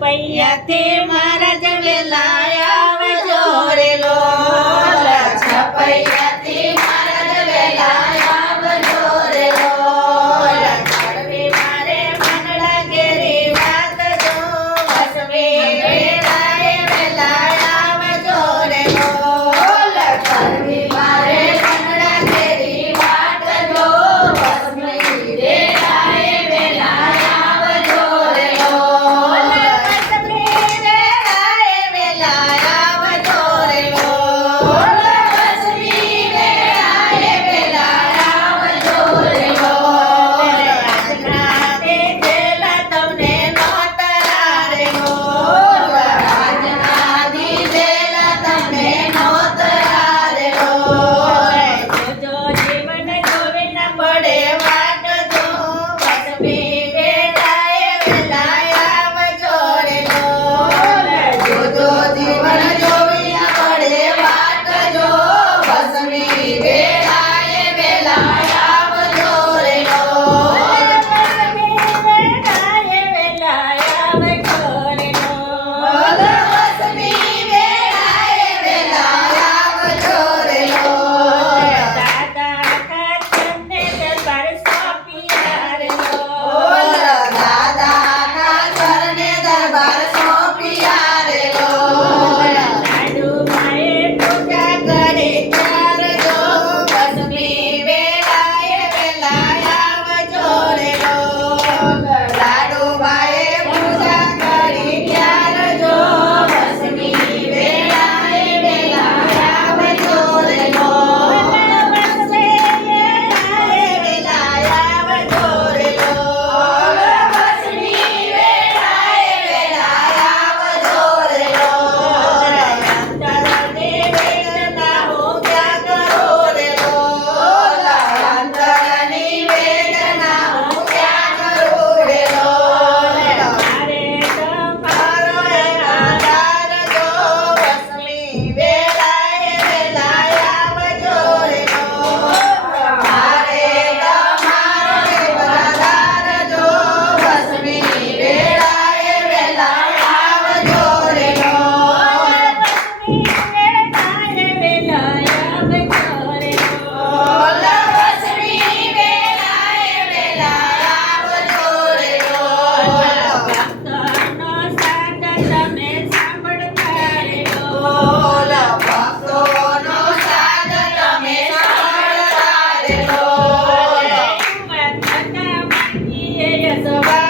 છપૈયાથી મહારાજ વેલા આવજો રે લોલ છપૈયાથી મહારાજ વેલા આવજો રે લોલ કડવી મારે મનડા ઘેરી વાત જો વસવી વેળાએ વેલા આવજો રે લોલ કડવી મારે મનડા ઘેરી વાત જો વસવી વેળાએ વેલા આવજો રે લોલ વસવી વેળાએ વેલા આવજો રે લોલ વસવી વેળાએ વેલા આવજો રે લોલ આજના દીધેલા તમને નોતરા રે લોલ આજના દીધેલા તમને નોતરા રે લોલ જોજો જીવન જોવી ન પડે વાટ જો વસવી વેળાએ વેલા આવજો રે લોલ જોજો જીવન જોવી ન પડે વાટ જો વસવી વેળાએ વેલા આવજો રે લોલ વસવી વેળાએ વેલા આવજો રે લોલ વસવી વેળાએ વેલા આવજો રે લોલ દાદા કાચને દરબાર સોંપ્યા રે લોલ દાદાના ચરણે દરબાર સોંપ્યા રે લોલ લાડુમાએ પૂજા કરી ચાર જો વસવી વેળાએ વેલા આવજો રે લોલ લાડુમાએ પૂજા કરી ચાર જો વસવી વેળાએ વેલા આવજો રે લોલ વસવી વેળાએ વેલા આવજો રે લોલ વસવી વેળાએ વેલા આવજો રે લોલ અંતરની વેદના હું ક્યાં કરું રે લોલ અંતરની વેદના હું ક્યાં કરું રે લોલ મારે તમારો આધાર જો વસવી વેળાએ વેલા આવજો રે લોલ મારે તમારો આધાર જો વસવી વેળાએ વેલા આવજો રે લોલ વસવી વેળાએ વેલા આવજો રે લોલ વસવી વેળાએ વેલા આવજો રે લોલ ભક્તોનો સાથ તમે સાંભળતા રે લોલ ભક્તોનો સાથ તમે સાંભળતા રે લોલ વંદના માંગીએ યશોવા